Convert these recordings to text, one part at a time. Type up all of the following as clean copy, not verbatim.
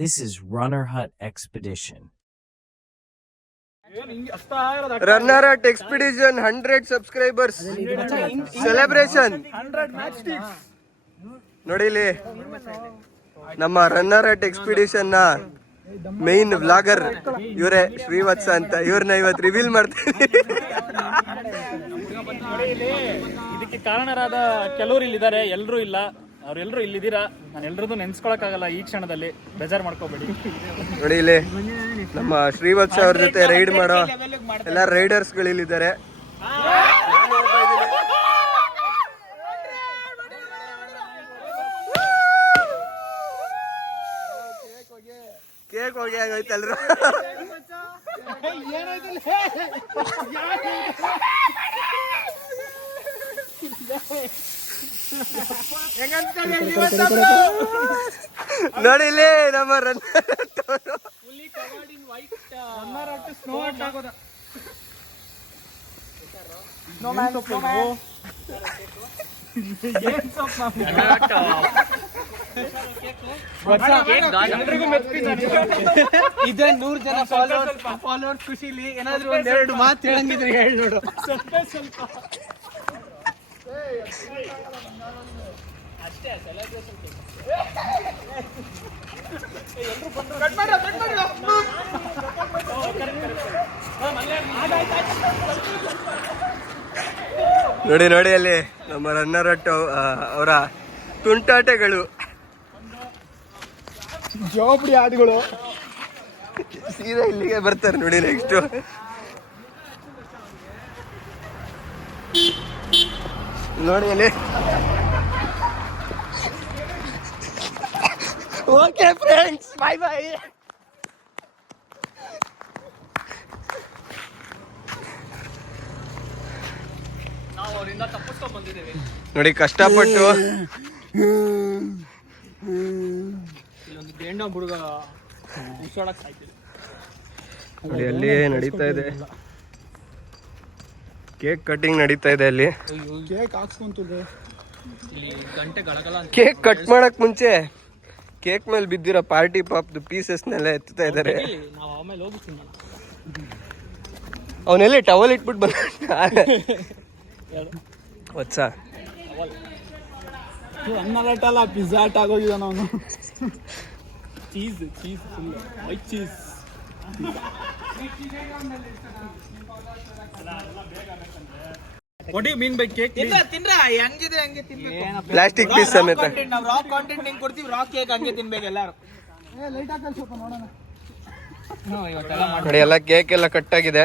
This is Runner Hut Expedition. Runner Hut Expedition 100 subscribers celebration. 100 matchsticks. ನೋಡಿಲಿ ನಮ್ಮ runner ಹಟ್ expedition ನ main vlogger ಇವರೇ ಶ್ರೀವತ್ಸ ಅಂತ. ಇವ್ರನ್ನ ಇವತ್ತು ರಿವೀಲ್ ಮಾಡ್ತೀನಿ. ಇದಕ್ಕೆ ಕಾರಣರಾದ ಕೆಲವರು ಇಲ್ಲಿದ್ದಾರೆ, ಎಲ್ಲರೂ ಇಲ್ಲ. ಅವ್ರೆಲ್ಲರೂ ಇಲ್ಲಿದ್ದೀರಾ. ನಾನು ಎಲ್ರದ್ದು ನೆನ್ಸ್ಕೊಳಕ್ಕಾಗಲ್ಲ ಈ ಕ್ಷಣದಲ್ಲಿ, ಬೇಜಾರು ಮಾಡ್ಕೋಬೇಡಿ. ನೋಡಿ ಇಲ್ಲಿ ನಮ್ಮ ಶ್ರೀವತ್ಸ ಅವ್ರ ಜೊತೆ ರೈಡ್ ಮಾಡೋ ಎಲ್ಲ ರೈಡರ್ಸ್ ಗಳು ಇಲ್ಲಿದ್ದಾರೆ. ಕೇಕ್ ಹೋಗಿ ಆಗೋಯ್ತಲ್ರು. ನೋಡಿ ಇಲ್ಲಿ ನಮ್ಮ ಇದೇ 100 ಜನ ಫಾಲೋವರ್ಸ್ ಖುಷಿಲಿ ಏನಾದ್ರು ಒಂದೆರಡು ಮಾತು ಹೇಳಂಗಿದ್ರೆ ಹೇಳಿ ನೋಡು. ಅಷ್ಟೇ ಸೆಲೆಬ್ರೇಷನ್. ನೋಡಿ ನೋಡಿ ಅಲ್ಲಿ ನಮ್ಮ ರನ್ನರ್ ಹಟ್ ಅವರ ತುಂಟಾಟಗಳು, ಜೋಬಡಿ ಹಾಡುಗಳು ಸೀದಾ ಇಲ್ಲಿಗೆ ಬರ್ತಾರೆ ನೋಡಿ. ನೆಕ್ಸ್ಟ್ ನೋಡಿ ಅಲ್ಲಿ. Okay friends, bye bye. ನಾವು ಅವರಿಂದ ತಪ್ಪಿಸ್ಕೊಂಡ್ ಬಂದಿದ್ದೇವೆ ನೋಡಿ ಕಷ್ಟಪಟ್ಟು. ಇಲ್ಲೊಂದು ಗೇಂಡ ಹುಡುಗ ಉಸಿರಾಡಕ್ ಸಾಯ್ತಿದೆ ನೋಡಿ ಅಲ್ಲಿ ನಡೀತಾ ಇದೆ ಕೇಕ್ ಕಟಿಂಗ್ ನಡೀತಾ ಇದೆ ಅಲ್ಲಿ. ಕೇಕ್ ಹಾಕ್ಸ್ಕೊಂತಿದೆ ಇಲ್ಲಿ ಗಂಟೆ ಗಳಗಲ ಅಂತ. ಕೇಕ್ ಕಟ್ ಮಾಡಕ್ ಮುಂಚೆ ಕೇಕ್ ಮೇಲೆ ಬಿದ್ದಿರೋ ಪಾರ್ಟಿ ಪಾಪ್ ಪೀಸಸ್ನೆಲ್ಲ ಎತ್ತಾ ಇದಾರೆ. ನಾವು ಆಮೇಲೆ ಹೋಗಿ ತಿನ್ನೋಣ. ಅವನೆಲ್ಲಿ ಟವಲ್ ಇಟ್ಬಿಟ್ಟು ಬಂದ ವತ್ಸ. ಅನ್ನಗಟ್ಟಲ್ಲ ಪಿಜ್ಜಾ ಹಟ್ ಆಗೋಗಿದ್ದಾನ ಅವನು. Cheese full white cheese. What do you mean by cake? ತಿನ್ರ ಹೆಂಗಿದೆ ಹಂಗೆ ತಿನ್ಬೇಕು. ಪ್ಲಾಸ್ಟಿಕ್ ಪೀಸ್ ಸಮೇತ. ನಾವು ರಾಕ್ ಕಾಂಟೆಂಟ್ ಹಿಂಗ್ ಕೊಡ್ತೀವಿ, ರಾಕ್ ಕೇಕ್ ಹಂಗೆ ತಿನ್ಬೇಕು ಎಲ್ಲಾರು. ಲೈಟ್ ಹಾಕಲ್ ಸ್ವಲ್ಪ ನೋಡೋಣ. ನೋಡಿ ಎಲ್ಲ ಕೇಕ್ ಎಲ್ಲ ಕಟ್ ಆಗಿದೆ.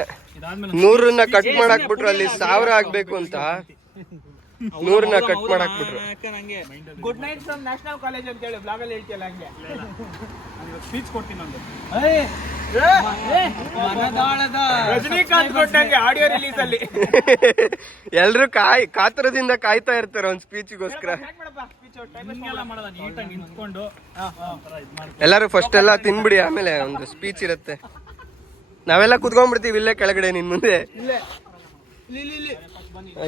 100ನ್ನ ಕಟ್ ಮಾಡಕ್ ಬಿಟ್ರು, ಅಲ್ಲಿ 1000 ಆಗ್ಬೇಕು ಅಂತ 100ನ್ನ ಕಟ್ ಮಾಡಕ್ ಬಿಟ್ರು. Good night from national college ಅಂತ ಹೇಳಿ ಬ್ಲಾಗ್ ಅಲ್ಲಿ ಹೇಳ್ತಿಯಲ್ಲ ಹಂಗೆ. ಸ್ಪೀಚ್ ಕೊಡ್ತೀನಿ ನಾನು. ರಜನಿಕಾಂತ್ ಕೊಟ್ಟಂಗೆ ಆಡಿಯೋ ರಿಲೀಸ್ ಅಲ್ಲಿ ಎಲ್ರು ಕಾತರದಿಂದ ಕಾಯ್ತಾ ಇರ್ತಾರೆ ಒಂದ್ ಸ್ಪೀಚ್ಗೋಸ್ಕರ. ಹಿಂಗೆಲ್ಲ ಮಾಡೋದ, ನೀಟಾಗಿ ನಿಂತ್ಕೊಂಡು ಎಲ್ಲಾರು ಫಸ್ಟ್ ಎಲ್ಲ ತಿನ್ಬಿಡಿ, ಆಮೇಲೆ ಒಂದು ಸ್ಪೀಚ್ ಇರುತ್ತೆ. ನಾವೆಲ್ಲ ಕುತ್ಕೊಂಡ್ಬಿಡ್ತೀವಿ ಇಲ್ಲೇ ಕೆಳಗಡೆ ನಿನ್ ಮುಂದೆ.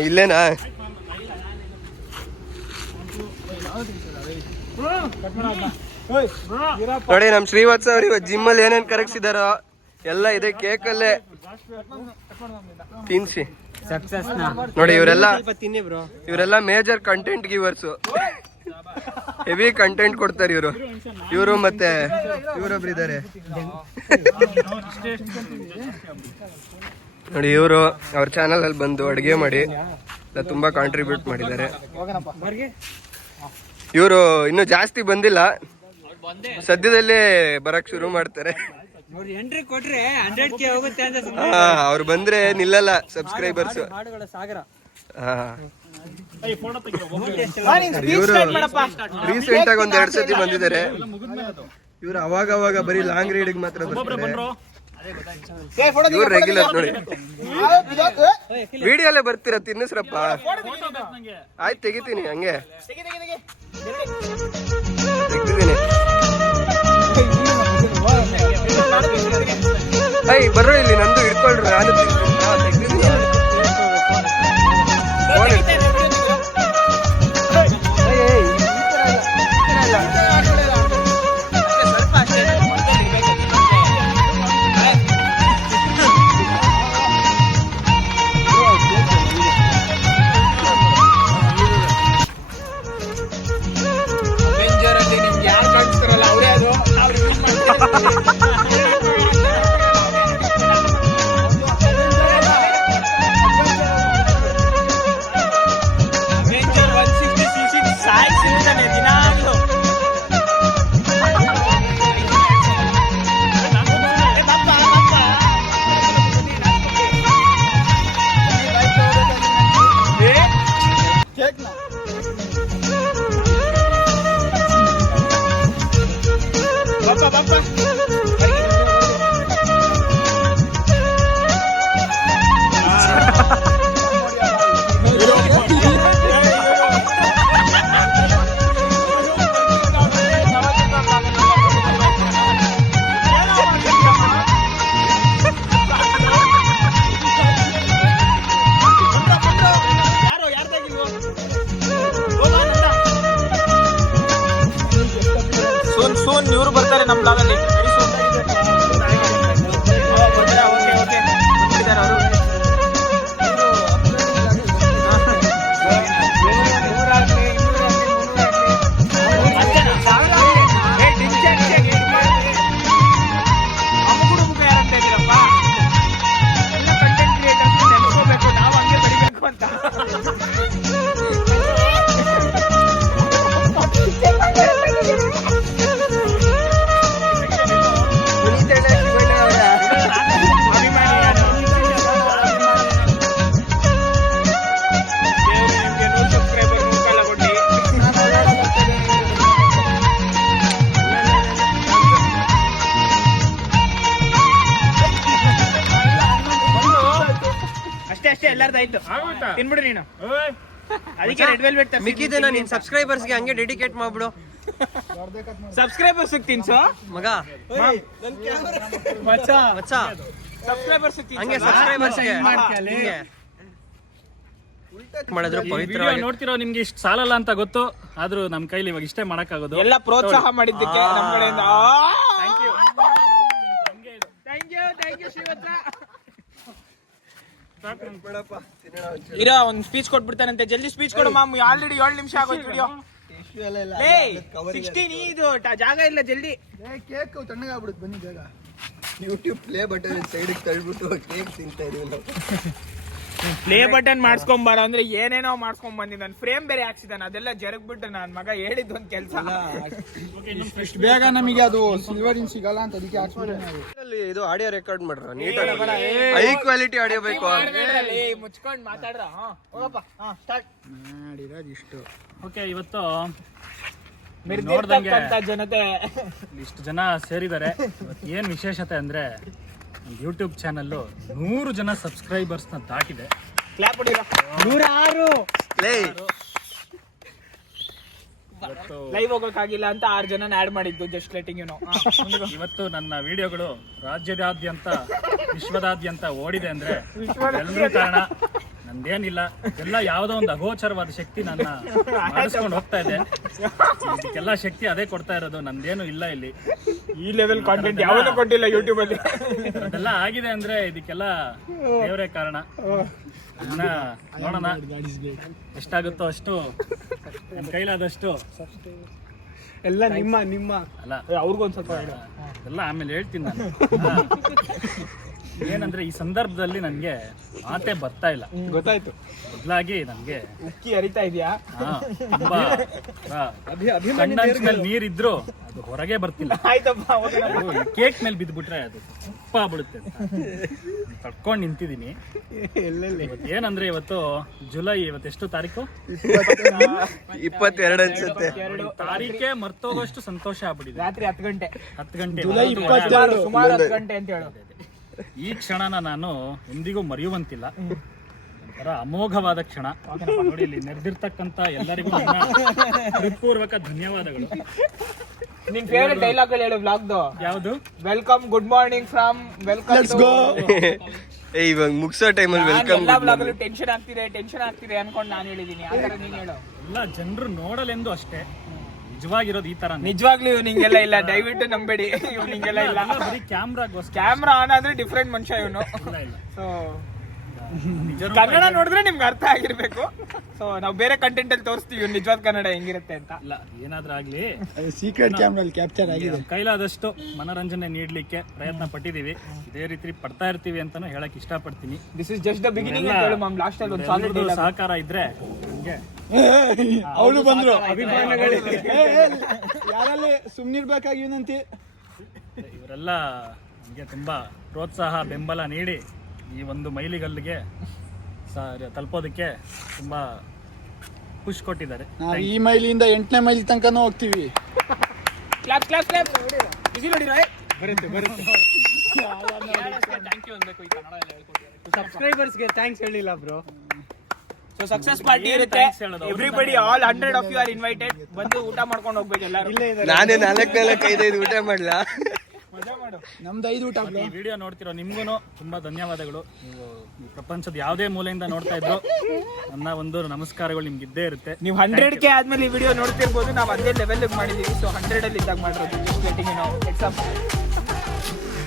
ಇಲ್ಲೇನಾ? ನೋಡಿ ನಮ್ ಶ್ರೀವತ್ಸ ಅವ್ರು ಇವತ್ತು ಜಿಮ್ ಅಲ್ಲಿ ಏನೇನ್ ಕರಗಿಸಿದಾರೋ ಎಲ್ಲ ಇದೆ ಕೇಕ್ ಅಲ್ಲೇ ತಿನ್ಸಿ. ನೋಡಿ ಇವರೆಲ್ಲ major content givers, heavy content ಕೊಡ್ತಾರೆ ಇವರು ಮತ್ತೆ ಇವರೊಬ್ರು ಇದಾರೆ ನೋಡಿ. ಇವರು ಅವ್ರ ಚಾನಲ್ ಅಲ್ಲಿ ಬಂದು ಅಡುಗೆ ಮಾಡಿ ತುಂಬಾ ಕಾಂಟ್ರಿಬ್ಯೂಟ್ ಮಾಡಿದ್ದಾರೆ. ಇವರು ಇನ್ನು ಜಾಸ್ತಿ ಬಂದಿಲ್ಲ, ಸದ್ಯದಲ್ಲೇ ಬರಕ್ ಶುರು ಮಾಡ್ತಾರೆ. ಅವ್ರು ಬಂದ್ರೆ ನಿಲ್ಲಲ್ಲ ಸಬ್ಸ್ಕ್ರೈಬರ್ಸ್. ಇವರು ರೀಸೆಂಟ್ ಆಗಿ 1-2 ಸತಿ ಬಂದಿದ್ದಾರೆ. ಇವ್ರು ಅವಾಗ ಬರೀ ಲಾಂಗ್ ರೈಡ್ ಮಾತ್ರ ಬರ್ತಾರೆ. ಇವ್ರು ರೆಗ್ಯುಲರ್ ನೋಡಿ. ವಿಡಿಯೋಲ್ಲೇ ಬರ್ತೀರಾ, ತಿನ್ನಿಸ್ರಪ್ಪ. ಆಯ್ತು ತೆಗಿತೀನಿ, ಹಂಗೆ ತೆಗ್ದಿದ್ದೀನಿ. ಬರ್ರೋ ಇಲ್ಲಿ, ನಂದು ಇಟ್ಕೊಳ್ರಿ, ನಾನು ತೆಗ್ದಿದ್ದೀನಿ. ಸೋನ್ ಇವ್ರು ಬರ್ತಾರೆ ನಮ್ ಲಾಗಲ್ಲಿ ಅಷ್ಟೇ ಎಲ್ಲಾರ್ದಾಯ್ತು ತಿನ್ಬಿಡು ನೀನು ಅದಕ್ಕೆ ರೆಡ್ ವೆಲ್ವೆಟ್ ಮಿಕ್ಕಿದ್ದೇನ ನಿನ್ ಸಬ್ಸ್ಕ್ರೈಬರ್ಸ್ಗೆ ಹಂಗೆ ಡೆಡಿಕೇಟ್ ಮಾಡ್ಬಿಡು. ಸಬ್ಸ್ಕ್ರೈಬರ್ಸ್ ತಿನ್ಸೋ ಮಗ ಮಚ್ಚ ಸಬ್ಸ್ಕ್ರೈಬರ್ಸ್ ಹಂಗೆ ಸಬ್ಸ್ಕ್ರೈಬರ್ಸ್ಗೆ ಮಾಡಿದ್ರು ಪವಿತ್ರ ನೋಡ್ತಿರೋ ನಿಮ್ಗೆ ಇಷ್ಟು ಸಾಲಲ್ಲ ಅಂತ ಗೊತ್ತು, ಆದ್ರೂ ನಮ್ ಕೈಲಿ ಇವಾಗ ಇಷ್ಟೇ ಮಾಡಕ್ಕಾಗೋದು. ಎಲ್ಲ ಪ್ರೋತ್ಸಾಹ ಮಾಡಿದ್ದಕ್ಕೆ ನಮ್ ಕಡೆಯಿಂದ ಥ್ಯಾಂಕ್ ಯು ಶ್ರೀವತ್ಸ. ಇರೋ ಒಂದ್ ಸ್ಪೀಚ್ ಕೊಟ್ಬಿಡ್ತಾನಂತೆ, ಜಲ್ದಿ ಸ್ಪೀಚ್ ಕೊಡು ಮಾಮ್. ಆಲ್ರೆಡಿ 7 ನಿಮಿಷ ಆಗೋಯ್ತು ವಿಡಿಯೋ. 16 ಇದು ಜಾಗ ಇಲ್ಲ, ಜಲ್ದಿ ಕೇಕ್ ತಣ್ಣಗಾಗ್ಬಿಡುತ್ತೆ, ಬನ್ನಿ ಬೇಗ. ಯೂಟ್ಯೂಬ್ ಪ್ಲೇ ಬಟನ್ ಸೈಡಿಗೆ ತಳ್ಬಿಟ್ಟು ಕೇಕ್ ತಿಂತಾ ಇದೀವಿ ನಾವು. ಪ್ಲೇ ಬಟನ್ ಮಾಡ್ಸ್ಕೊಂಬಾರ ಅಂದ್ರೆ ಏನೇನೋ ಮಾಡ್ಸ್ಕೊಂಡ್ ಬಂದಿ. ನನ್ ಫ್ರೇಮ್ ಬೇರೆ ಹಾಕ್ಸಿದಾನ, ಅದೆಲ್ಲ ಜರಗ್ಬಿಟ್ಟು ನನ್ ಮಗ ಹೇಳಿದ್ ಒಂದ್ ಕೆಲ್ಸ. ಇಷ್ಟು ಬೇಗ ನಮಗೆ ಅದು ಸಿಲ್ವರ್ ಇನ್ ಸಿಗಲ್ಲ ಅಂತ ಅದಕ್ಕೆ ಹಾಕ್ಸ್ಬಿಟ್ಟು ನಾವು ಇದು ಆಡಿಯೋ ರೆಕಾರ್ಡ್ ಮಾಡ್ರ, ಹೈ ಕ್ವಾಲಿಟಿ ಆಡಿಯೋ ಬೇಕು. ಮುಚ್ಕೊಂಡ್ ಮಾತಾಡ್ರ. ಹೋಗಪ್ಪ, ಸ್ಟಾರ್ಟ್ ಮಾಡಿರೋದು ಇಷ್ಟು. ಓಕೆ, ಇವತ್ತು ನೋಡ್ದಂತ ಜನತೆ ಇಷ್ಟು ಜನ ಸೇರಿದ್ದಾರೆ. ಏನ್ ವಿಶೇಷತೆ ಅಂದ್ರೆ ಯೂಟ್ಯೂಬ್ ಚಾನಲ್ 100 ಜನ ಸಬ್ಸ್ಕ್ರೈಬರ್ಸ್ ನ ದಾಟಿದೆ. ಕ್ಲಾಪ್ ಹೊಡಿರೋ. 106 ಲೈವ್ ಹೋಗಕ್ಕಾಗಿಲ್ಲ ಅಂತ 6 ಜನ ಆಡ್ ಮಾಡಿದ್ದು, ಜಸ್ಟ್ ಲೆಟಿಂಗ್ ಯು ನೋ. ಇವತ್ತು ನನ್ನ ವಿಡಿಯೋಗಳು ರಾಜ್ಯದಾದ್ಯಂತ ವಿಶ್ವದಾದ್ಯಂತ ಓಡಿದೆ ಅಂದ್ರೆ ಎಲ್ಲರೂ ಕಾರಣ. ನಂದೇನಿಲ್ಲ, ಎಲ್ಲ ಯಾವ್ದೋ ಒಂದು ಅಗೋಚರವಾದ ಶಕ್ತಿ ನನ್ನ ಮಾಡಿಸ್ಕೊಂಡು ಹೋಗ್ತಾ ಇದೆ. ಇದಕ್ಕೆಲ್ಲ ಶಕ್ತಿ ಅದೇ ಕೊಡ್ತಾ ಇರೋದು, ನಂದೇನು ಇಲ್ಲ ಇಲ್ಲಿ. ಈ ಲೆವೆಲ್ ಕಾಂಟೆಂಟ್ ಯಾವತ್ತೂ ಕೊಟ್ಟಿಲ್ಲ ಯೂಟ್ಯೂಬ್ ಅಲ್ಲಿ. ಅದೆಲ್ಲ ಆಗಿದೆ ಅಂದ್ರೆ ಇದಕ್ಕೆಲ್ಲ ದೇವರೇ ಕಾರಣ. ಅದನ್ನ ನೋಡೋಣ, ಎಷ್ಟಾಗುತ್ತೋ ಅಷ್ಟು, ನನ್ನ ಕೈಲಾದಷ್ಟು. ಎಲ್ಲ ನಿಮ್ಮ ಅಲ್ಲ, ಅವ್ರಿಗೊಂದ್ ಸ್ವಲ್ಪ ಎಲ್ಲ ಆಮೇಲೆ ಹೇಳ್ತೀನಿ ನಾನು. ಏನಂದ್ರೆ ಈ ಸಂದರ್ಭದಲ್ಲಿ ನನ್ಗೆ ಮಾತೇ ಬರ್ತಾ ಇಲ್ಲ, ಗೊತ್ತಾಯ್ತು. ಬದಲಾಗಿ ನನ್ಗೆ ಉಕ್ಕಿ ಹರಿತಾ ಇದೆಯಾ? ತುಂಬಾ ಕಂಡನ್ಸ್ ನೀರಿದ್ರು ಅದು ಹೊರಗೆ ಬರ್ತಿಲ್ಲ. ಆಯ್ತಪ್ಪ, ಕೇಕ್ ಮೇಲೆ ಬಿದ್ಬಿಟ್ರೆ ಅದು ಉಪ್ಪ ಬಿಡುತ್ತೆ. ತಡ್ಕೊಂಡು ನಿಂತಿದ್ದೀನಿ. ಏನಂದ್ರೆ ಇವತ್ತು ಜುಲೈ, ಇವತ್ತೆಷ್ಟು ತಾರೀಕು? 22 ಅನ್ಸುತ್ತೆ. ತಾರೀಕೆ ಮರ್ತೋಗೋಷ್ಟು ಸಂತೋಷ ಆಗ್ಬಿಟ್ಟಿದೆ. ರಾತ್ರಿ 10 ಗಂಟೆ, 10 ಗಂಟೆ ಸುಮಾರು 10 ಗಂಟೆ ಅಂತ ಹೇಳು. ಈ ಕ್ಷಣನ ನಾನು ಎಂದಿಗೂ ಮರೆಯುವಂತಿಲ್ಲ. ಒಂಥರ ಅಮೋಘವಾದ ಕ್ಷಣ. ನೋಡಿ, ಇಲ್ಲಿ ನೆರೆದಿರ್ತಕ್ಕಂತ ಎಲ್ಲರಿಗೂ ನನ್ನ ಹೃತ್ಪೂರ್ವಕ ಧನ್ಯವಾದಗಳು. ನಿನ್ ಫೇವರೇಟ್ ಡೈಲಾಗ್ ಹೇಳು ವ್ಲಾಗ್ದು. ಯಾವುದು? Welcome, good morning from welcome. Let's go. ಇವಾಗ ಮುಗಿಸೋ ಟೈಮಲ್ಲಿ ವೆಲ್ಕಮ್. ಎಲ್ಲ ವ್ಲಾಗಲ್ಲೂ ಟೆನ್ಷನ್ ಆಗ್ತಿದೆ ಅನ್ಕೊಂಡು ನಾನು ಹೇಳಿದೀನಿ. ಆ ತರ ನೀನ್ ಹೇಳು. ಎಲ್ಲ ಜನರು ನೋಡಲೆಂದು ಅಷ್ಟೇ, ನಿಜವಾಗಿರೋದು ಈ ತರ. ನಿಜವಾಗ್ಲೂ ಇವ್ನಿಂಗೆಲ್ಲ ಇಲ್ಲ, ದಯವಿಟ್ಟು ನಂಬೇಡಿ. ಇವ್ನಿಂಗೆಲ್ಲ ಇಲ್ಲ, ಬರೀ ಕ್ಯಾಮ್ರಾ ಆನ್ ಆದ್ರೆ ಡಿಫ್ರೆಂಟ್ ಮನುಷ್ಯ ಇವನು. ಸೊ ಕನ್ನಡ ನೋಡಿದ್ರೆ ನಿಮ್ಗೆ ಅರ್ಥ ಆಗಿರ್ಬೇಕು. ಸೊ ನಾವು ಬೇರೆ ಕಂಟೆಂಟ್ ಅಲ್ಲಿ ತೋರಿಸ್ತೀವಿ ನಿಜವಾದ ಕನ್ನಡ ಹೆಂಗಿರುತ್ತೆ ಅಂತ. ಇಲ್ಲ, ಏನಾದ್ರೂ ಆಗ್ಲಿ, ಸೀಕ್ರೆಟ್ ಕ್ಯಾಮ್ರಲ್ಲಿ ಕ್ಯಾಪ್ಚರ್ ಆಗಿದೆ. ಕೈಲಾದಷ್ಟು ಮನೋರಂಜನೆ ನೀಡ್ಲಿಕ್ಕೆ ಪ್ರಯತ್ನ ಪಟ್ಟಿದೀವಿ. ಇದೇ ರೀತಿ ಪಡ್ತಾ ಇರ್ತೀವಿ ಅಂತಾನು ಹೇಳಕ್ ಇಷ್ಟಪಡ್ತೀನಿ. This is just the beginning ಅಂತ ಹೇಳು ಮ್ಯಾಮ್. ಲಾಸ್ಟ್ ಅಲ್ಲಿ ಒಂದು ಸಾಲಿಡ್ ಸಹಕಾರ ಇದ್ರೆ ಹಂಗೆ ಅವಳು ಬಂದ್ರು. ಯಾರಲ್ಲಿ ಸುಮ್ನಿರ್ಬೇಕಾಗಿ ಇವನಂತಿ. ಇವರೆಲ್ಲ ನಮಗೆ ತುಂಬಾ ಪ್ರೋತ್ಸಾಹ, ಬೆಂಬಲ ನೀಡಿ ಈ ಒಂದು ಮೈಲಿಗಲ್ಲಿಗೆ ತಲುಪೋದಕ್ಕೆ ತುಂಬಾ ಖುಷಿ ಕೊಟ್ಟಿದ್ದಾರೆ. ನಾವು ಈ ಮೈಲಿಂದ 8ನೇ ಮೈಲಿ ತನಕನೂ ಹೋಗ್ತೀವಿ. Clap clap clap. ಬಿಸಿ ನೋಡಿ ಬರುತ್ತೆ ಥ್ಯಾಂಕ್ ಯು ಅನ್ಬೇಕು ಈ ಕನ್ನಡ ಎಲ್ಲ ಹೇಳ್ಕೊಟ್ಟಿದ್ದಾರೆ. ಸಬ್ಸ್ಕ್ರೈಬರ್ಸ್ಗೆ ಥ್ಯಾಂಕ್ಸ್ ಹೇಳಿಲ್ಲ ಬ್ರೋ. ಸೊ ಸಕ್ಸಸ್ ಪಾರ್ಟಿ ಇರುತ್ತೆ. Everybody all 100 of you are invited. ಬಂದು ಊಟ ಮಾಡ್ಕೊಂಡು ಹೋಗ್ಬೇಕು ಎಲ್ಲರೂ. ಇಲ್ಲೇ ಇದೆ ನಾನೇ 4-5 ಊಟ ಮಾಡ್ಲಾ? ಮಜಾ ಮಾಡು. ನಮ್ದು 5 ಊಟ ಬ್ರೋ. ಈ ವಿಡಿಯೋ ನೋಡ್ತಿರೋ ನಿಮ್ಗೂ ತುಂಬಾ ಧನ್ಯವಾದಗಳು. ನೀವು ಈ ಪ್ರಪಂಚದ ಯಾವುದೇ ಮೂಲೆಯಿಂದ ನೋಡ್ತಾ ಇದ್ರು ನನ್ನ ಒಂದು ನಮಸ್ಕಾರಗಳು ನಿಮ್ಗೆ ಇದ್ದೇ ಇರುತ್ತೆ. ನೀವು 100K ಆದ್ಮೇಲೆ ಈ ವಿಡಿಯೋ ನೋಡ್ತಿರ್ಬೋದು. ನಾವು ಅದೇ ಲೆವೆಲ್ ಮಾಡಿದೀವಿ. ಸೊ 100 ಅಲ್ಲಿ ಇದ್ದಾಗ ಮಾಡಿರೋದು ಜಸ್ಟ್ ಗೆಟಿಂಗ್ ನಾವು ಎಕ್ಸಾಮ್.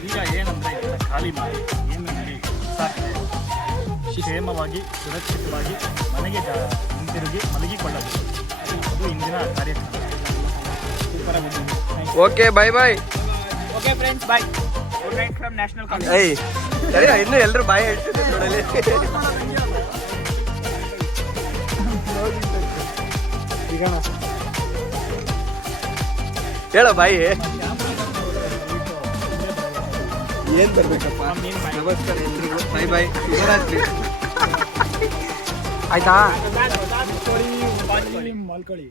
ಈಗ ಏನಂದ್ರೆ ಇದನ್ನ ಖಾಲಿ ಮಾಡಿ ಏನು ಮಾಡಿ ಸಾಕಿದೆ ಕ್ಷೇಮವಾಗಿ ಸುರಕ್ಷಿತವಾಗಿ ಮನೆಗೆ ಹಿಂತಿರುಗಿ ಮಲಗಿಕೊಳ್ಳಬೇಕು. ಅದು ಇಂದಿನ ಕಾರ್ಯಕ್ರಮ. Okay bye bye. Okay friends bye. Good night from national college. ಏಯ್ ಸರಿ, ಇನ್ನು ಎಲ್ಲರೂ ಬಾಯ್ ಹೇಳ್ತಿದ್ದಾರೆ ನೋಡಲಿ. ಹೇಳೋ ಬಾಯಿ. ಏನ್ ಬರ್ಬೇಕಪ್ಪ? ನಮಸ್ಕಾರ ಎಲ್ರಿಗೂ. ಬಾಯ್ ಬಾಯ್. ಶುಭರಾತ್ರಿ. ಆಯ್ತಾ? ಮಲ್ಕೊಳ್ಳಿ.